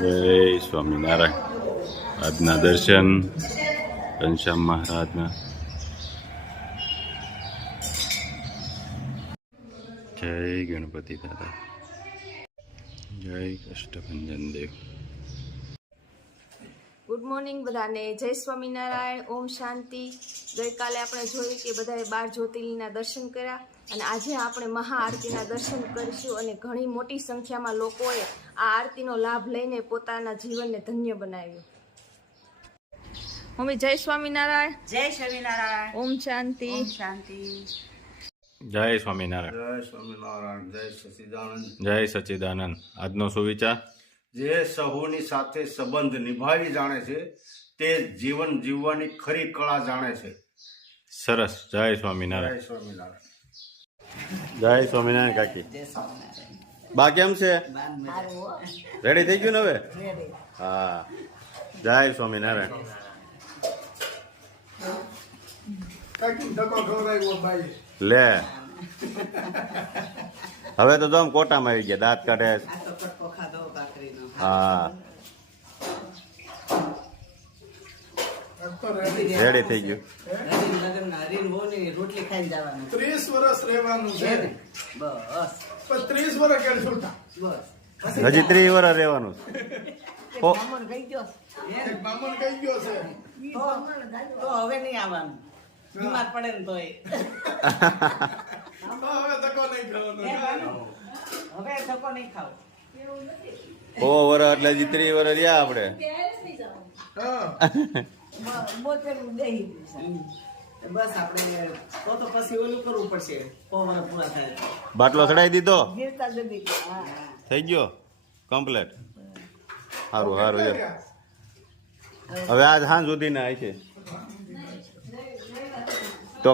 જય સ્વામિનારાયણ આજના દર્શન ઘનશ્યામ મહારાજના જય ગણપતિ દાદા જય કષ્ટભંજન દેવ ગુડ મોર્નિંગ બધાને. જય સ્વામિનારાયણ. ઓમ શાંતિ. ગઈકાલે આપણે જોયું કે બધાએ બાર જ્યોતિર્લિંગના દર્શન કર્યા. અને આજે આપણે મહાઆરતીના દર્શન કરીશું અને ઘણી મોટી સંખ્યામાં લોકોએ આ આરતીનો લાભ લઈને પોતાના જીવનને ધન્ય બનાવ્યું. મમ્મી જય સ્વામિનારાયણ. જય સ્વામિનારાયણ. ઓમ શાંતિ. ઓમ શાંતિ. જય સ્વામિનારાયણ. જય સ્વામિનારાયણ જય સચિદાનંદ. જય સચિદાનંદ. આજનો સુવિચાર? જે સહુની સાથે સંબંધ નિભાવી જાણે છે તે જીવન જીવવાની ખરી કળા જાણે છે. સરસ. જય જય સ્વામિનારાયણ સ્વામિનારાયણ. જય સ્વામિનારાયણ કાકી. બા કેમ છે? રેડી થઈ ગયું ને હવે? હા. જય સ્વામિનારાયણ. લે. હવે તો જો કોટામાં આવી ગયા દાંત કાઢે. હા. રેડી થઈ ગયું. રોટલી ખાઈને જવાનું ત્રીસ વર્ષ રહેવાનું છે. બસ. પણ ત્રીસ વર્ષ કેમ છૂટા. બસ. હજી ત્રીસ વર્ષ રહેવાનું ગયો ગયો છે. તો હવે નહીં આવવાનું. બીમાર પડે ને તોય. હવે ધક્કો નહીં ખાવાનો. હવે ધક્કો નહીં ખાવ. ઓ વર્ષ એટલે હજી ત્રીસ વર્ષ રહ્યા આપણે. હા. બસ આપણે તો તો પછી ઓલું કરવું પડશે. પવન પૂરા થાય. બાટલો ચડાવી દીધો? હા. થઈ ગયો? કમ્પ્લેટ. સારું સારું હવે આજ સાંજ સુધીના આવી છે. તો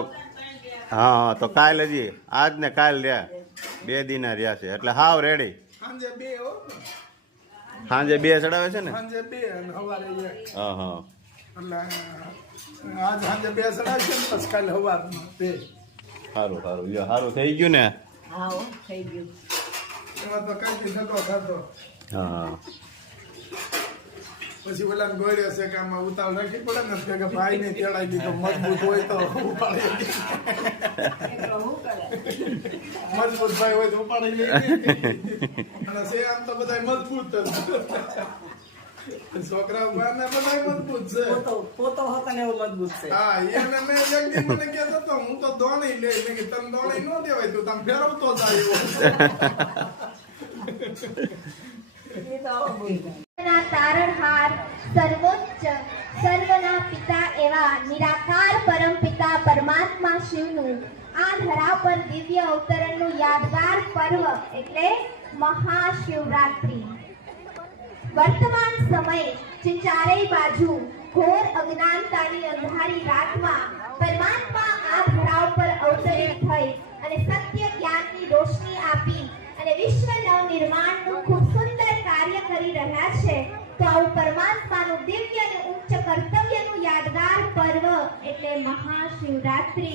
હા હા તો કાલ હજી આજ ને કાલ રહ્યા. બે દિના રહ્યા છે. એટલે હાવ રેડી સાંજે બે હો. ચડાવે છે ને? સાંજે બે અને સવારે એક. હા હા. એટલે આજ સાંજે બે ચડાય છે ને પછી કાલે સવારમાં બે. સારું સારું યો સારું થઈ ગયું ને? હા થઈ ગયું. એમાં તો કઈ હા હા. પછી ઓલા ગોળ્યો છે કે આમાં ઉતાવળ રાખી પડે ને કે ભાઈ ને તેડાઈ દીધો મજબૂત હોય તો ઉપાડી મજબૂત ભાઈ હોય તો ઉપાડી લે. અને છે આમ તો બધા મજબૂત છોકરા ઊભા ને બધા મજબૂત છે. પોતો પોતો હતો ને એવો મજબૂત છે. હા એને મેં એક દી મને કહેતો તો હું તો દોણી લે. મેં કે તને દોણી ન દેવાય તું તમે ફેરવતો જાય એવો. ના તારણહાર સર્વોચ્ચ સર્વના પિતા એવા નિરાકાર પરમપિતા પરમાત્મા શિવનું આ ધરા પર દિવ્ય અવતરણનું યાદગાર પર્વ એટલે મહાશિવરાત્રિ. વર્તમાન સમય જે ચારેય બાજુ ઘોર અજ્ઞાનતાની અંધારી રાતમાં પરમાત્મા આ ધરા પર અવતરિત થઈ અને સત્ય જ્ઞાનની રોશની આપી અને વિશ્વ નવનિર્માણનું ખૂબ સુંદર કાર્ય કરી રહ્યા છે, તો આવું પરમાત્માનું દિવ્ય અને ઉચ્ચ કર્તવ્યનું યાદગાર પર્વ એટલે મહાશિવરાત્રિ.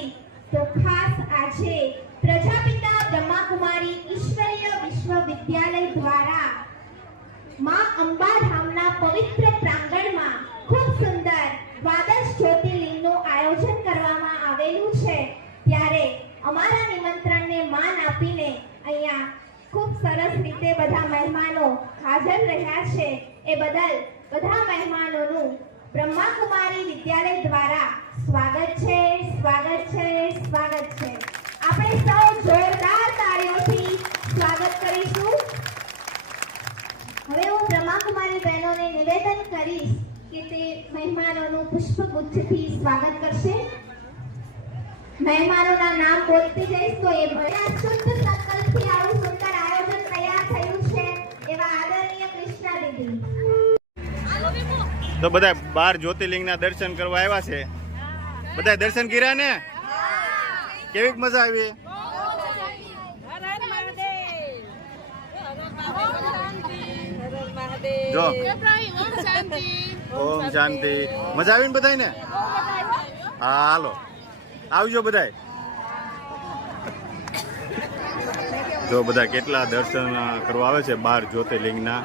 તો ખાસ આજે પ્રજાપિતા બ્રહ્માકુમારી ઈશ્વરીય વિશ્વવિદ્યાલય દ્વારા માં અંબાધામના પવિત્ર પ્રાંગણમાં ખૂબ સુંદર દ્વાદશ જ્યોતિર્લિંગનું આયોજન કરવામાં આવેલું છે. ત્યારે અમારા નિમંત્રણને માન આપીને અહીંયા ખૂબ સરસ રીતે બધા મહેમાનો હાજર રહ્યા છે. એ બદલ બધા મહેમાનોનું બ્રહ્માકુમારી વિદ્યાલય દ્વારા સ્વાગત છે સ્વાગત છે સ્વાગત છે. બહેનોને નિવેદન કરીશ કે તે મહેમાનોનું પુષ્પગુચ્છથી સ્વાગત કરશે. મહેમાનોના નામ બોલતી જઈશ તો એ ભણ્યા શુદ્ધ સંકલ્પથી આવું સુંદર આયોજન તૈયાર થયું છે એવા આદરણીય કૃષ્ણા દીદી તો બધા બાર જ્યોતિર્લિંગના દર્શન કરવા આવ્યા છે. બધા દર્શન કર્યા ને? કેવી મજા આવી? જો. ઓમ શાંતિ. મજા આવી ને બધાય ને હા હાલો. આવજો બધાય. જો બધા કેટલા દર્શન કરવા આવે છે બાર જ્યોતિર્લિંગના.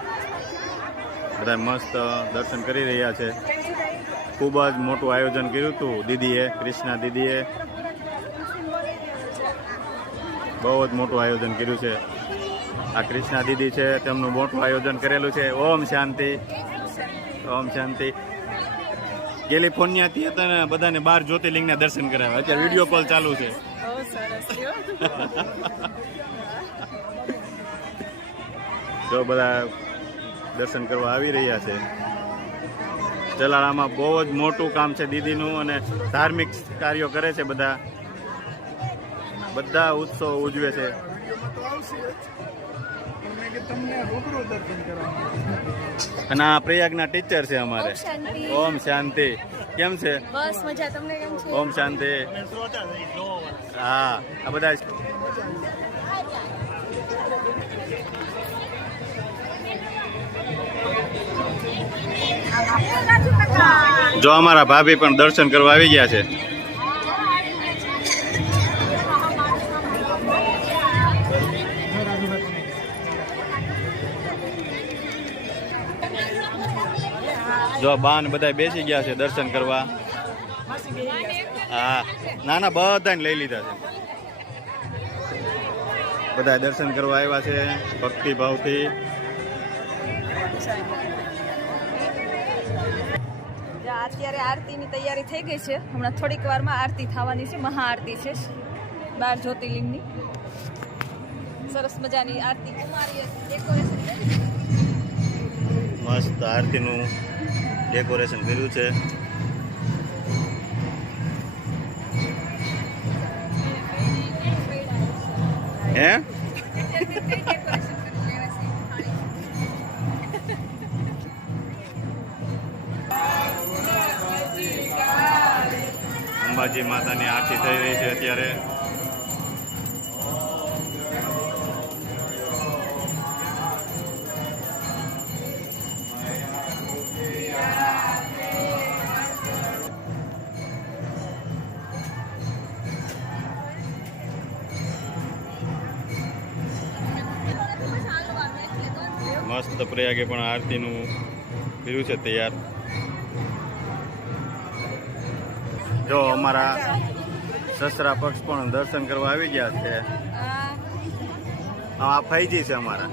બધા મસ્ત દર્શન કરી રહ્યા છે. ખૂબ જ મોટું આયોજન કર્યું હતું દીદીએ ક્રિષ્ના દીદીએ. બહુ જ મોટું આયોજન કર્યું છે. આ કૃષ્ણા દીદી છે તેમનું મોટું આયોજન કરેલું છે. ઓમ શાંતિ. ઓમ શાંતિ. કેલિફોર્નિયાથી હતા ને બધાને બાર જ્યોતિર્લિંગના દર્શન કરાવ્યા અત્યારે વીડિયો કોલ ચાલુ છે. જો બધા દર્શન કરવા આવી રહ્યા છે. ચલાળામાં બહુ જ મોટું કામ છે દીદીનું અને ધાર્મિક કાર્યો કરે છે બધા. બધા ઉત્સવ ઉજવે છે વિડીયોમાં તો આવશે જ પણ મેં કે તમને રૂબરૂ દર્શન કરવા અને આ પ્રયાગના ટીચર છે અમારે. ઓમ શાંતિ. કેમ છે? બસ મજા તમને કેમ છે? ઓમ શાંતિ. હા આ બધા જો અમારા ભાભી પણ દર્શન કરવા આવી ગયા છે. જો બાન બધા બેસી ગયા છે દર્શન કરવા. હા ના ના બધાને લઈ લીધા છે. બધા દર્શન કરવા આવ્યા છે ભક્તિ ભાવથી. અત્યારે આરતીની તૈયારી થઈ ગઈ છે. હમણાં થોડીક વારમાં આરતી થવાની છે મહાઆરતી છે. બાર જ્યોતિર્લિંગની. સરસ મજાની આરતી કુમારી ડેકોરેશન મસ્ત આરતીનું ડેકોરેશન કર્યું છે. હે? અંબાજી માતાની આરતી થઈ રહી છે અત્યારે. મસ્ત પ્રયાગે પણ આરતીનું કર્યું છે તૈયાર. જો અમારા સસરા પક્ષ પણ દર્શન કરવા આવી ગયા છે. આ ફૈજી છે અમારા.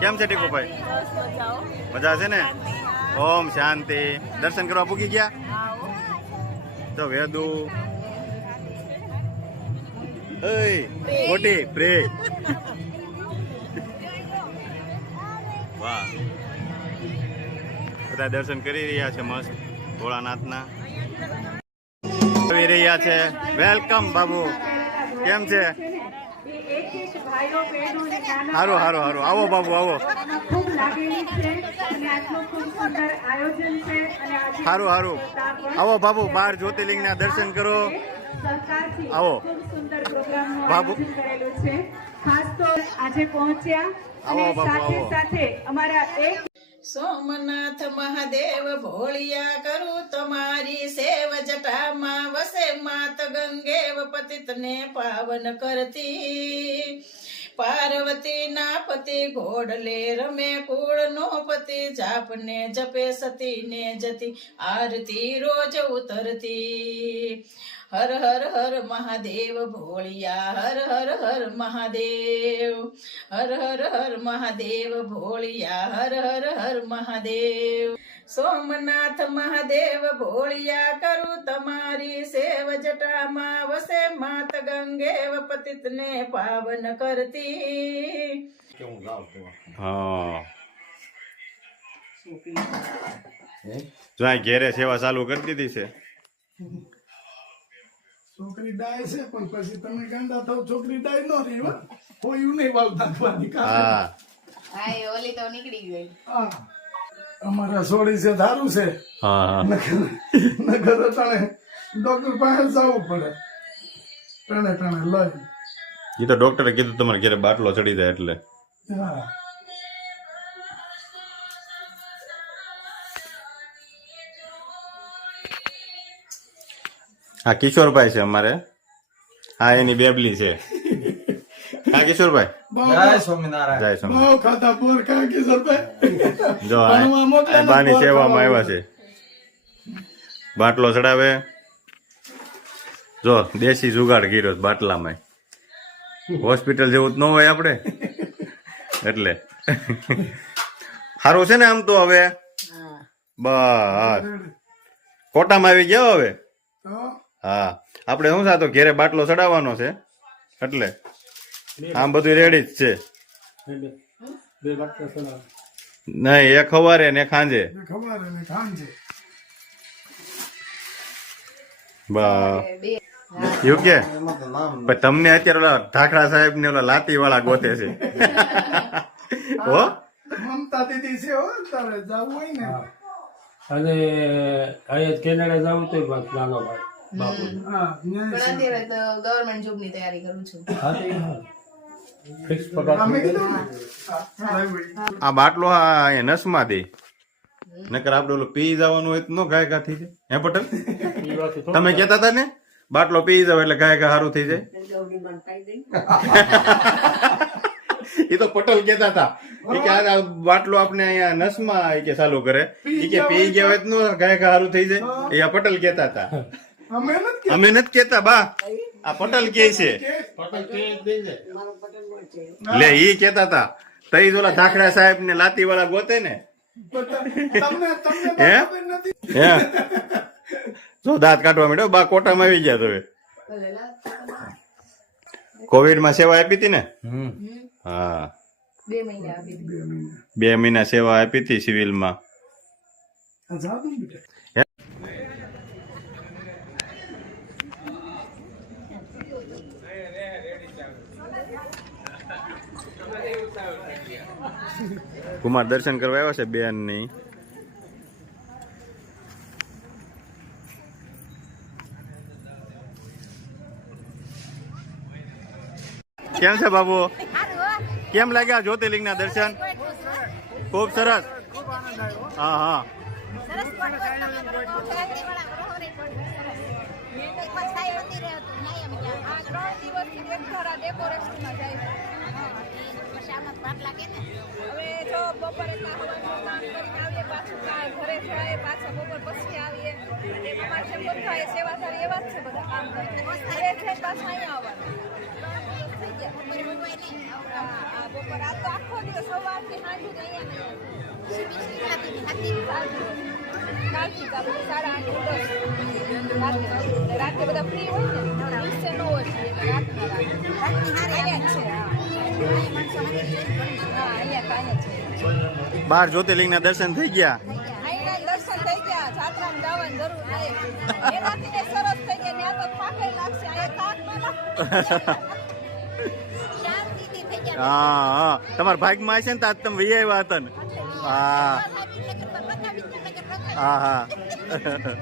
કેમ છે ટીકુભાઈ મજા છે ને? ઓમ શાંતિ. દર્શન કરવા પૂકી ગયા? તો વેદુ. મોટી પ્રે વાહ. બધા દર્શન કરી રહ્યા છે મસ્ત ભોળાનાથના. આવી રહ્યા છે. વેલકમ બાબુ. કેમ છે? હારું હારું હારું. આવો બાબુ આવો. હારું હારું. આવો બાબુ બાર જ્યોતિર્લિંગના દર્શન કરો. આવો. બાબુ. ખાસ તો આજે પહોંચ્યા અને સાથે સાથે અમારા એક સોમનાથ મહાદેવ ભોળિયા કરું તમારી સેવ જટામાં વસે માત ગંગેવ પતિતને પાવન કરતી. પાર્વતી ના પતિ ઘોડલે રમે કુળ નો પતિ, જાપને જપે સતી ને જતી, આરતી રોજ ઉતરતી. હર હર હર મહાદેવ ભોળિયા, હર હર હર મહાદેવ, હર હર હર મહાદેવ ભોળિયા, હર હર હર મહાદેવ. સોમનાથ મહાદેવ ભોળિયા કરું તમારી સેવ જટામાં વસે માત ગંગેવ પતિતને પાવન કરતી. હા. જો આ ઘેરે સેવા ચાલુ કરી દીધી છે. છોકરી ડાય છે પણ પછી તમે ગાંડા થાવ છોકરી ડાય નો રહેવા કોઈ નહીં વાવ નાખવાની હા. હા. અમારા સોળી છે ધારું છે નકર નકર ડોક્ટર પાસે જવું પડે. ટાણે ટાણે લઈ. એ તો ડોક્ટરે કીધું તમારે ઘેરે બાટલો ચડી જાય એટલે. હા. હા કિશોરભાઈ છે અમારે. હા એની બેબલી છે. હા કિશોરભાઈ સ્વામિનારાયણ. જય સ્વામી બહુ ખાતા પૂર કા કિશોરભાઈ જો આ- ભણવા મોકલે આ ને બાની સેવામાં આવ્યા છે. બાટલો ચડાવે. જો દેશી જુગાડ કર્યો છે બાટલામાં. હોસ્પિટલ જેવું જ ન હોય આપણે. એટલે. સારું છે ને આમ તો હવે? બસ. કોટામાં આવી ગયા હવે? હા. આપણે શું સાતો ઘેરે બાટલો ચડાવવાનો છે? એટલે. આમ બધું રેડી જ છે. નહીં એક ખવારે ને ખાંજે એવું કે? તમને અત્યારે ઓલા ઠાકરા સાહેબ ને ઓલા લાતી વાળા ગોતે છે. હો. મમતા દીદી છે હો તારે જવું હોય ને. અને અહીંયા કેનેડા જવું તો નાનો ભાઈ બાપુ. હા. ગવર્મેન્ટ જોબની તૈયારી કરું છું. હા તે ફિક્સ પગાર. આ બાટલો આ નસમાં દે. નકર આપણે ઓલો પી જવાનું હોય તો નો ગાય ગા થઈ જાય. હે પટેલ? તમે કેતા હતા ને બાટલો પી જાવ એટલે ગાય ગા સારું થઈ જાય. એ તો પટેલ કેતા હતા. કે આ બાટલો આપણે અહીંયા નસમાં કે ચાલુ કરે. એ કે પી ગયા હોય તો ગાયકા ગાય ગા સારું થઈ જાય. એ પટેલ કેતા હતા. અમે નથી કેતા બા. આ પટેલ કે છે? પટેલ કે લે. ઈ કેતા હતા તઈ જોલા ધાખડા સાહેબ ને લાતી વાળા ગોતે ને. બધા તમને તમને હે? હે? જો દાંત કાઢવા માંડ્યો બા કોટામાં આવી ગયા તમે. કોવિડમાં સેવા આપી હતી ને? હા. બે મહિના આપી બે મહિના બે મહિના સેવા આપી હતી સિવિલમાં. કુમાર દર્શન કરવા આવ્યા છે બેનની કેમ છે બાબુ? કેમ લાગ્યા જ્યોતિર્લિંગ ના દર્શન? ખૂબ સરસ. હા હા. હવે જો બપોરે કામ આવીએ પાછું ઘરે જાય પાછા બપોર પછી આવીએ. અને અમારે જેમ બધા એ સેવાધારી એવા જ છે બધા કામ કરે પાછા અહીંયા આવવાનું. બપોર આ તો આખો દિવસ સવારથી સાંજે અહીંયા ને અહીંયા. કાલથી સાડા આઠ દસ. રાતે બધા ફ્રી હોય ને દિવસે ન હોય કાંઈ છે. બાર જ્યોતિર્લિંગ ના દર્શન થઈ ગયા. હા. તમારા ભાગમાં હશે ને તો આજ તમે વહી આવ્યા હતા ને. હા. હા હા.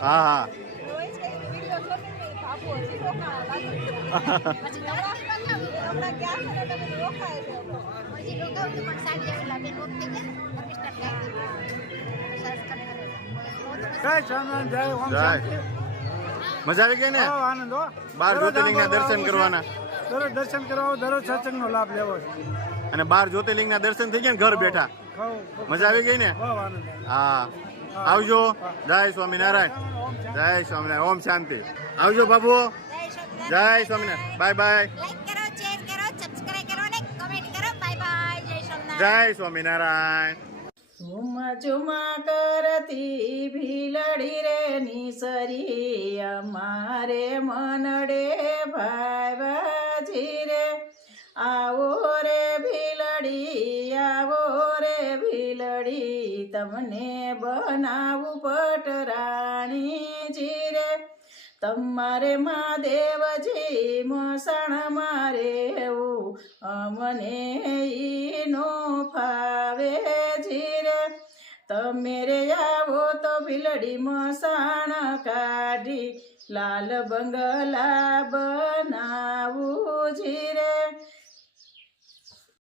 હા હા. મજા આવી ગઈ ને? આનંદ હો. બાર જ્યોતિર્લિંગ ના દર્શન કરવાના. દરરોજ દર્શન કરવા દરરોજ સત્સંગ નો લાભ લેવો અને બાર જ્યોતિર્લિંગ ના દર્શન થઈ ગયા ને ઘર બેઠા. મજા આવી ગઈ ને? હા. આવજો. જય સ્વામિનારાયણ. જય સ્વામિનારાયણ. ઓમ શાંતિ. આવજો બાબુ. જય સ્વામિનારાયણ. Bye bye. લાઈક કરો શેર કરો સબસ્ક્રાઇબ કરો અને કમેન્ટ કરો. બાય બાય જય સ્વામિનારાયણ. ઝુમા ઝુમા કરતી ભીલડી રે નિસરી અમારે મનડે ભાઈ બાજી રે. આવો રે રે ભીલડી તમને બનાવું પટરાણીજી રે તમારે મહાદેવજી મસણ મારે એવું, અમને ઈ નો ફાવે જીરે તમે રે આવો તો ભીલડી મસાણ કાઢી, લાલ બંગલા બનાવું જીરે